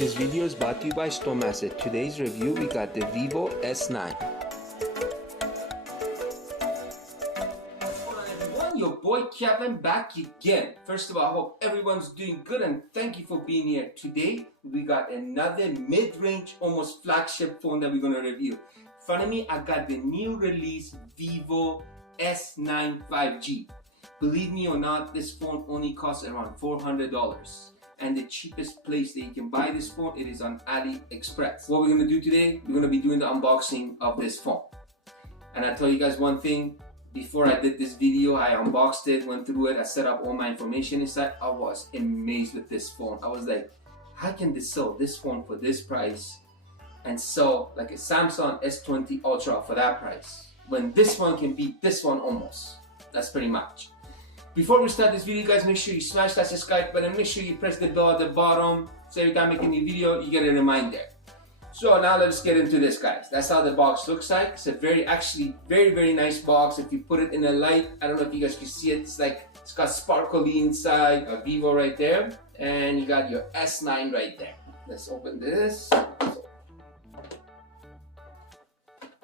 This video is brought to you by Stonemaster. Today's review, we got the VIVO S9. What's going on, everyone? Your boy Kevin back again. First of all, I hope everyone's doing good and thank you for being here. Today, we got another mid-range, almost flagship phone that we're going to review. In front of me, I got the new release VIVO S9 5G. Believe me or not, this phone only costs around $400. And the cheapest place that you can buy this phone, it is on AliExpress. What we're gonna do today, we're gonna be doing the unboxing of this phone. And I tell you guys one thing, before I did this video, I unboxed it, went through it, I set up all my information inside. I was amazed with this phone. I was like, how can they sell this phone for this price and sell like a Samsung S20 Ultra for that price, when this one can beat this one almost? That's pretty much. Before we start this video, guys, make sure you smash that subscribe button, make sure you press the bell at the bottom, so every time I make a new video, you get a reminder. So now let's get into this, guys. That's how the box looks like. It's a very nice box. If you put it in a light, I don't know if you guys can see it, it's got sparkly inside, a VIVO right there, and you got your S9 right there. Let's open this.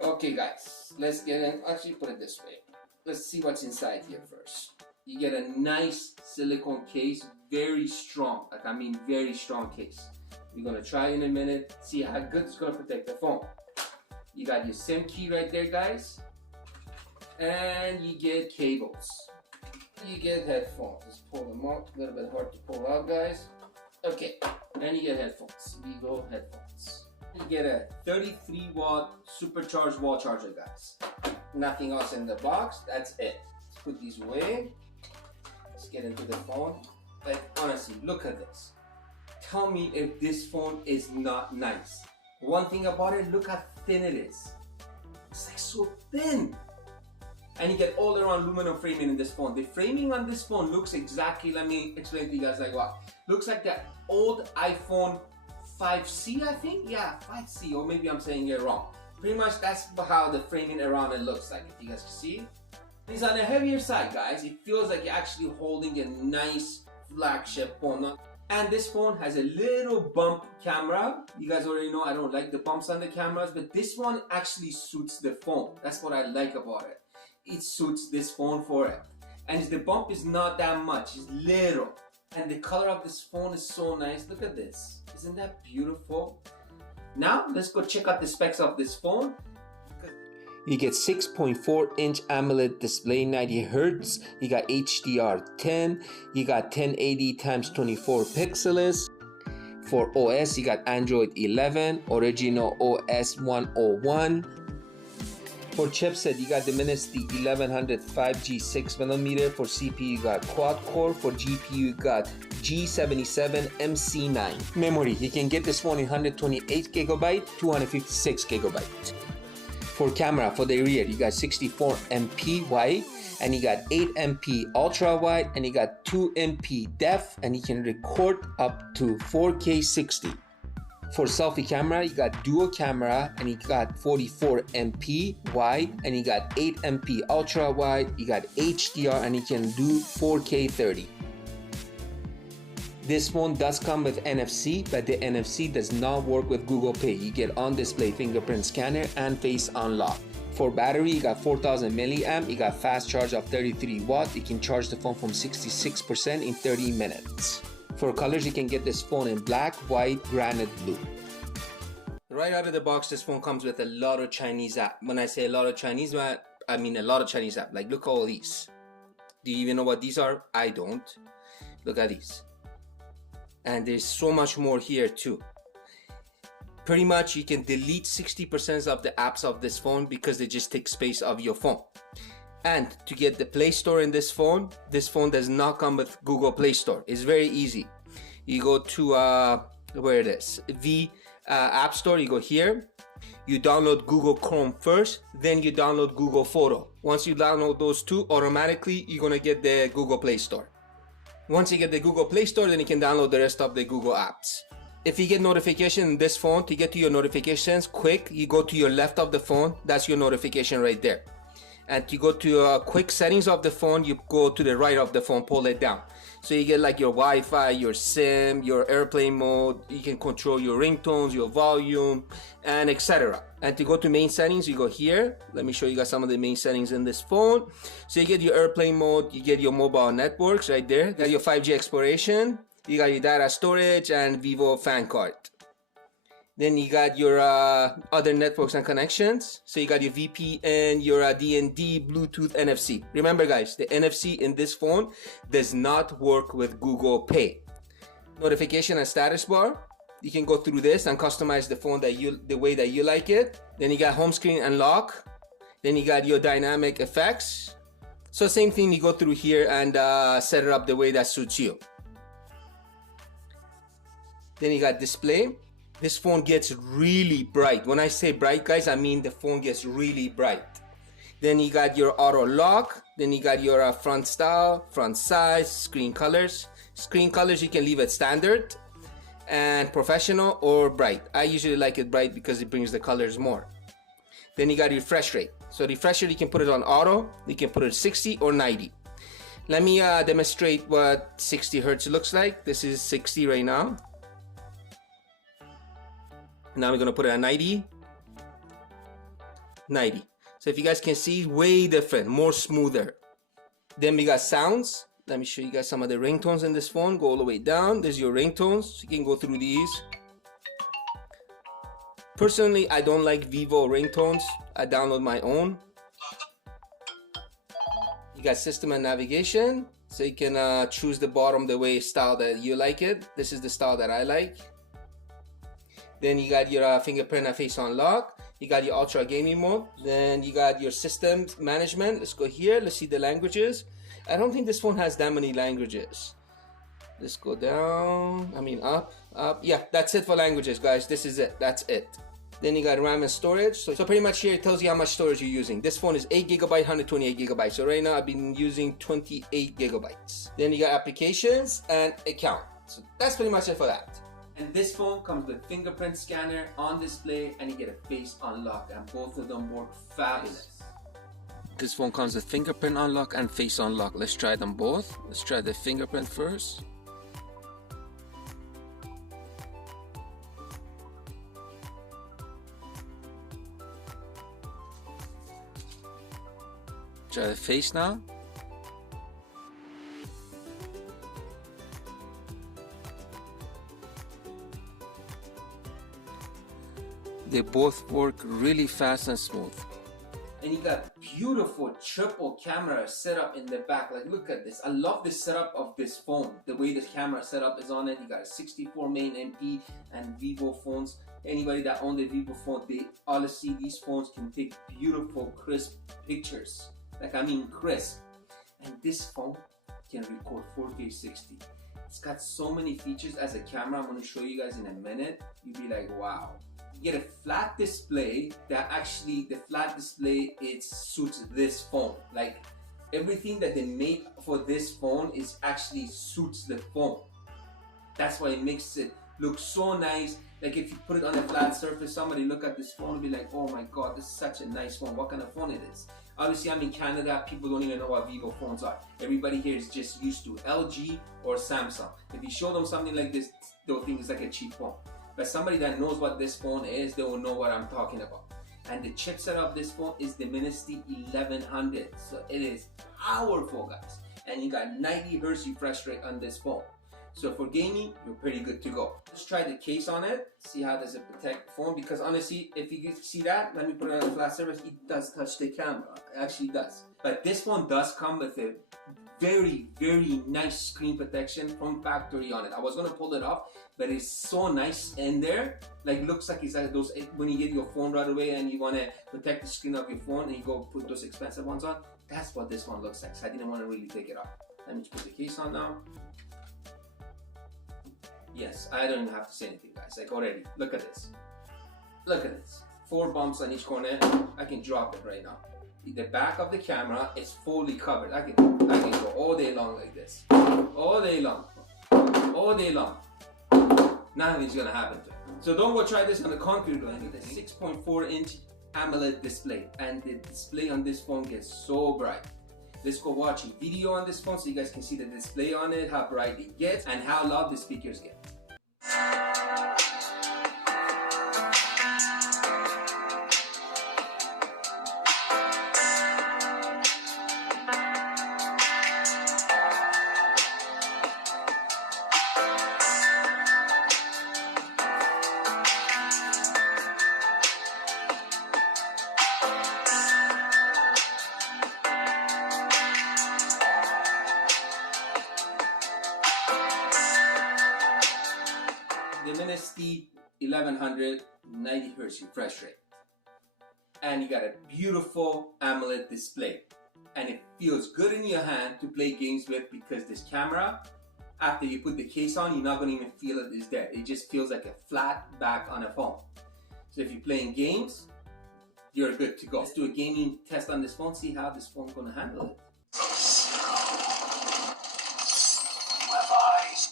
Okay, guys, let's get in. Actually, put it this way. Let's see what's inside here first. You get a nice silicone case, very strong, very strong case. We're gonna try in a minute, see how good it's gonna protect the phone. You got your SIM key right there, guys. And you get cables. You get headphones. Let's pull them out, a little bit hard to pull out, guys. Okay, and you get headphones, VIVO headphones. You get a 33 watt supercharged wall charger, guys. Nothing else in the box, that's it. Let's put these away. Let's get into the phone. Like, honestly, look at this. Tell me if this phone is not nice. One thing about it, look how thin it is. It's like so thin. And you get all around aluminum framing in this phone. The framing on this phone looks exactly, let me explain to you guys like what. Looks like that old iPhone 5C, I think? Yeah, 5C, or maybe I'm saying it wrong. Pretty much that's how the framing around it looks like, if you guys can see. It's on the heavier side, guys. It feels like you're actually holding a nice flagship phone. And this phone has a little bump camera. You guys already know I don't like the bumps on the cameras, but this one actually suits the phone. That's what I like about it. It suits this phone for it. And the bump is not that much, it's little. And the color of this phone is so nice. Look at this. Isn't that beautiful? Now, let's go check out the specs of this phone. You get 6.4-inch AMOLED display, 90 Hz. You got HDR10. You got 1080x24 pixels. For OS, you got Android 11, original OS 101. For chipset, you got the Dimensity 1100 5G 6mm. For CPU, you got quad core. For GPU, you got G77 MC9. Memory, you can get this phone in 128GB, 256GB. For camera, for the rear, you got 64MP wide, and you got 8MP ultra wide, and you got 2MP depth, and you can record up to 4K 60. For selfie camera, you got dual camera, and you got 44MP wide, and you got 8MP ultra wide, you got HDR, and you can do 4K 30. This phone does come with NFC, but the NFC does not work with Google Pay. You get on-display fingerprint scanner and face unlock. For battery, you got 4000 milliamp, you got fast charge of 33 watt. You can charge the phone from 66% in 30 minutes. For colors, you can get this phone in black, white, granite blue. Right out of the box, this phone comes with a lot of Chinese app. When I say a lot of Chinese, I mean a lot of Chinese app. Like, look at all these. Do you even know what these are? I don't. Look at these. And there's so much more here too. Pretty much you can delete 60% of the apps of this phone because they just take space of your phone. And to get the Play Store in this phone does not come with Google Play Store. It's very easy. You go to where it is, App Store, you go here, you download Google Chrome first, then you download Google Photo. Once you download those two, automatically you're gonna get the Google Play Store. Once you get the Google Play Store, then you can download the rest of the Google apps. If you get notification in this phone, to get to your notifications quick, you go to your left of the phone, that's your notification right there. And to go to quick settings of the phone, you go to the right of the phone, pull it down. So you get like your Wi-Fi, your SIM, your airplane mode. You can control your ringtones, your volume, and etc. And to go to main settings, you go here. Let me show you guys some of the main settings in this phone. So you get your airplane mode, you get your mobile networks right there. You got your 5G exploration, you got your data storage, and Vivo fan card. Then you got your other networks and connections. So you got your VPN, your DND, Bluetooth, NFC. Remember guys, the NFC in this phone does not work with Google Pay. Notification and status bar. You can go through this and customize the phone the way that you like it. Then you got home screen and lock. Then you got your dynamic effects. So same thing, you go through here and set it up the way that suits you. Then you got display. This phone gets really bright. When I say bright guys, I mean the phone gets really bright. Then you got your auto lock. Then you got your front style, front size, screen colors. Screen colors you can leave it standard and professional or bright. I usually like it bright because it brings the colors more. Then you got your refresh rate. So refresh rate, you can put it on auto, you can put it 60 or 90. Let me demonstrate what 60 Hertz looks like. This is 60 right now. Now we're gonna put it at 90. 90. So if you guys can see, way different, more smoother. Then we got sounds. Let me show you guys some of the ringtones in this phone. Go all the way down. There's your ringtones. You can go through these. Personally, I don't like Vivo ringtones. I download my own. You got system and navigation. So you can choose the bottom the way style that you like it. This is the style that I like. Then you got your fingerprint and face unlock. You got your ultra gaming mode. Then you got your system management. Let's go here. Let's see the languages. I don't think this phone has that many languages. Let's go down. I mean up. Yeah, that's it for languages, guys. This is it. That's it. Then you got RAM and storage. So pretty much here it tells you how much storage you're using. This phone is 8 GB, 128 GB. So right now I've been using 28 GB. Then you got applications and account. So that's pretty much it for that. And this phone comes with fingerprint scanner on display, and you get a face unlock, and both of them work fabulous. This phone comes with fingerprint unlock and face unlock. Let's try them both. Let's try the fingerprint first. Try the face now. They both work really fast and smooth. And you got beautiful triple camera setup in the back. Like, look at this. I love the setup of this phone. The way the camera setup is on it. You got a 64 main MP and Vivo phones. Anybody that owns a Vivo phone, they honestly, these phones can take beautiful, crisp pictures. Like, I mean crisp. And this phone can record 4K 60. It's got so many features as a camera. I'm going to show you guys in a minute. You'll be like, wow. You get a flat display that actually, the flat display, it suits this phone. Like, everything that they made for this phone is actually suits the phone. That's why it makes it look so nice. Like, if you put it on a flat surface, somebody look at this phone and be like, oh my god, this is such a nice phone. What kind of phone it is? Obviously, I'm in Canada. People don't even know what Vivo phones are. Everybody here is just used to LG or Samsung. If you show them something like this, they'll think it's like a cheap phone. But somebody that knows what this phone is, they will know what I'm talking about. And the chipset of this phone is the Dimensity 1100. So it is powerful, guys. And you got 90 Hz refresh rate on this phone. So for gaming, you're pretty good to go. Let's try the case on it. See how does it protect the phone. Because honestly, if you see that, let me put it on a flat surface, it does touch the camera. It actually does. But this phone does come with a very, very nice screen protection from factory on it. I was gonna pull it off, but it's so nice in there. Like, looks like it's like those, when you get your phone right away and you wanna protect the screen of your phone and you go put those expensive ones on. That's what this one looks like. So I didn't want to really take it off. Let me put the case on now. Yes, I don't even have to say anything, guys. Like, already, look at this. Look at this. 4 bumps on each corner. I can drop it right now. The back of the camera is fully covered. I can go all day long like this. All day long. All day long. Nothing's gonna happen to it. So don't go try this on the concrete or anything. 6.4-inch AMOLED display, and the display on this phone gets so bright. let's go watch a video on this phone so you guys can see the display on it, how bright it gets, and how loud the speakers get. Dimensity 1100, 90 Hz refresh rate. And you got a beautiful AMOLED display. And it feels good in your hand to play games with because this camera, after you put the case on, you're not going to even feel it is there. It just feels like a flat back on a phone. So if you're playing games, you're good to go. Let's do a gaming test on this phone, see how this phone's going to handle it.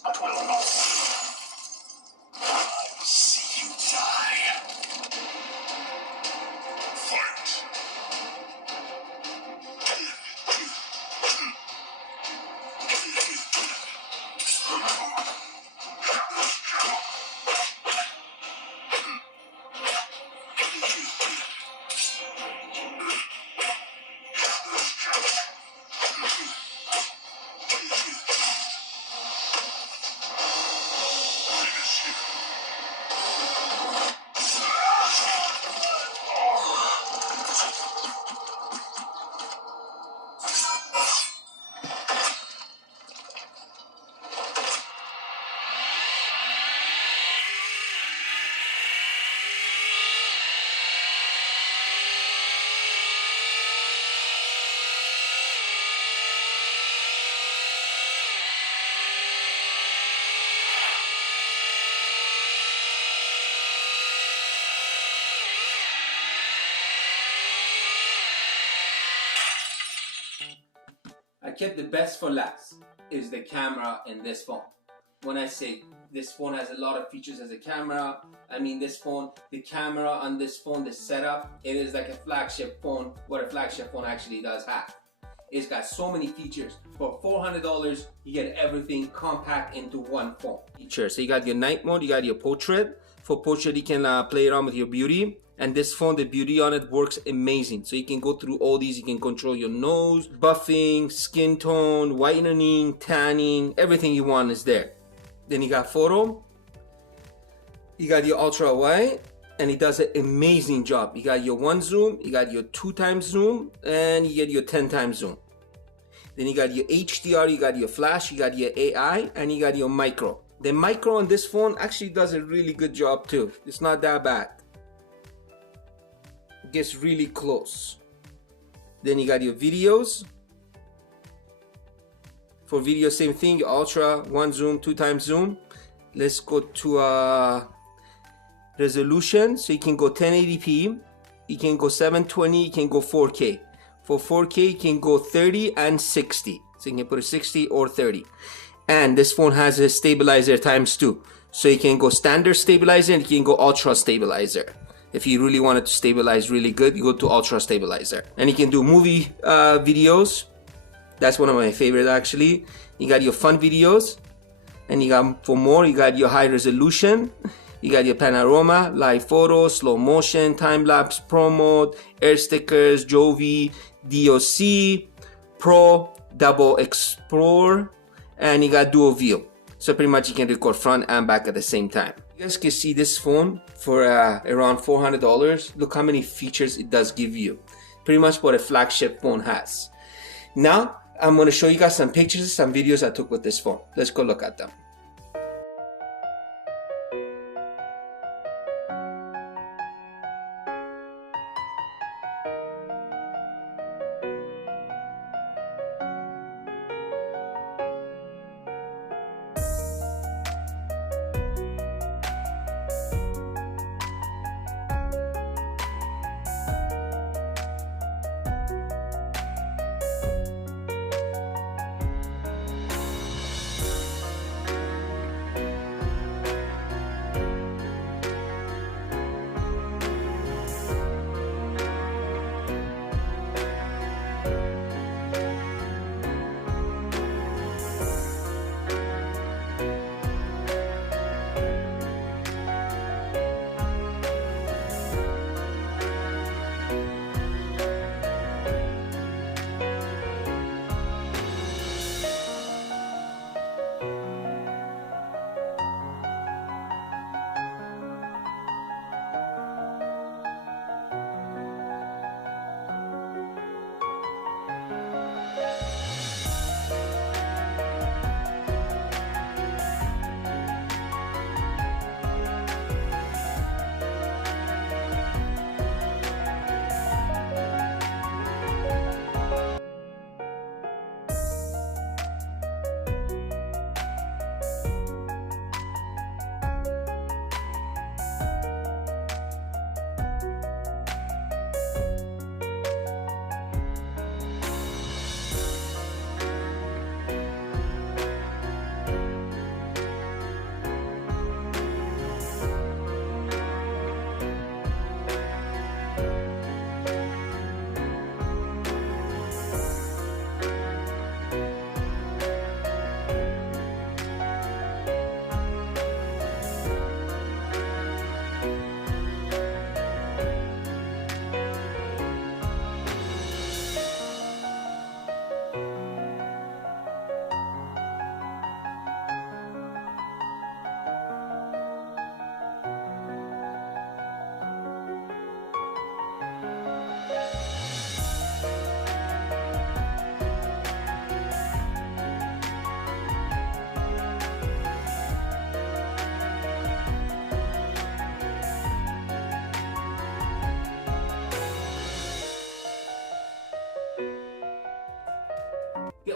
But will not see. I will see you die. Fight. I kept the best for last, is the camera in this phone. When I say this phone has a lot of features as a camera, I mean this phone, the camera on this phone, the setup, it is like a flagship phone, what a flagship phone actually does have. It's got so many features. For $400, you get everything compact into one phone. Features, so you got your night mode, you got your portrait. For portrait, you can play around with your beauty. And this phone, the beauty on it works amazing. So you can go through all these. You can control your nose, buffing, skin tone, whitening, tanning, everything you want is there. Then you got photo. You got your ultra wide, and it does an amazing job. You got your 1 zoom, you got your 2 times zoom, and you get your 10 times zoom. Then you got your HDR, you got your flash, you got your AI, and you got your micro. The micro on this phone actually does a really good job too. It's not that bad. It gets really close. Then you got your videos. For video, same thing, your ultra, 1 zoom, 2 times zoom. Let's go to resolution. So you can go 1080p, you can go 720, you can go 4K. For 4K, you can go 30 and 60. So you can put a 60 or 30. And this phone has a stabilizer ×2. So you can go standard stabilizer and you can go ultra stabilizer. If you really wanted to stabilize really good, you go to ultra stabilizer. And you can do movie videos. That's one of my favorites actually. You got your fun videos. And you got, for more, you got your high resolution. You got your panorama, live photo, slow motion, time lapse, pro mode, air stickers, Jovi, DOC, Pro, Double Explore, and you got dual view. So pretty much you can record front and back at the same time. You guys can see this phone for around $400. Look how many features it does give you. Pretty much what a flagship phone has. Now, I'm going to show you guys some pictures, some videos I took with this phone. Let's go look at them.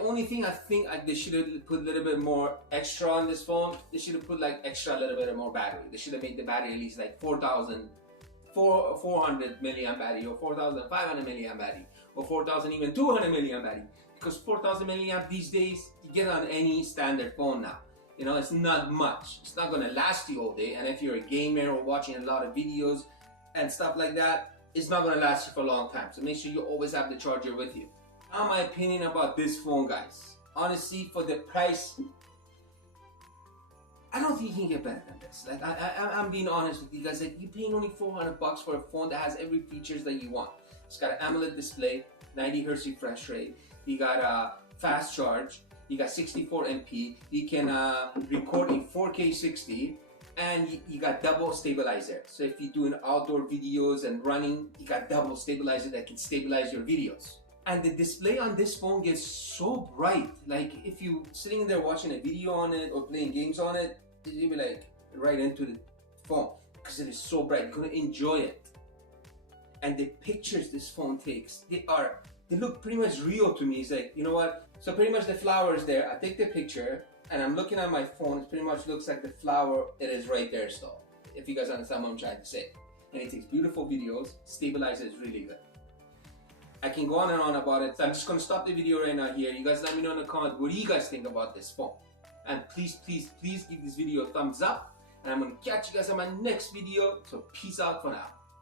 only thing I think they should have put a little bit more extra on this phone. They should have put like extra a little bit more battery. They should have made the battery at least like 400 milliamp battery, or 4,500 milliamp battery, or 4,000 even 200 milliamp battery. Because 4,000 milliamp these days, you get on any standard phone now. You know, it's not much. It's not gonna last you all day. And if you're a gamer or watching a lot of videos and stuff like that, it's not gonna last you for a long time. So make sure you always have the charger with you. Now my opinion about this phone, guys. Honestly, for the price, I don't think you can get better than this. Like I'm being honest with you guys. Like, you're paying only 400 bucks for a phone that has every features that you want. It's got an AMOLED display, 90 Hz refresh rate. You got a fast charge. You got 64 MP. You can record in 4K 60, and you got double stabilizer. So if you're doing outdoor videos and running, you got double stabilizer that can stabilize your videos. And the display on this phone gets so bright. Like, if you sitting there watching a video on it or playing games on it, you'll be like right into the phone because it is so bright. You're gonna enjoy it. And the pictures this phone takes, they look pretty much real to me. It's like, you know what? So pretty much the flower is there. I take the picture and I'm looking at my phone. It pretty much looks like the flower. It is right there still. If you guys understand what I'm trying to say. And it takes beautiful videos. Stabilizer is really good. I can go on and on about it. So I'm just going to stop the video right now here. You guys let me know in the comments, what do you guys think about this phone? And please, please, please give this video a thumbs up. And I'm going to catch you guys on my next video. So peace out for now.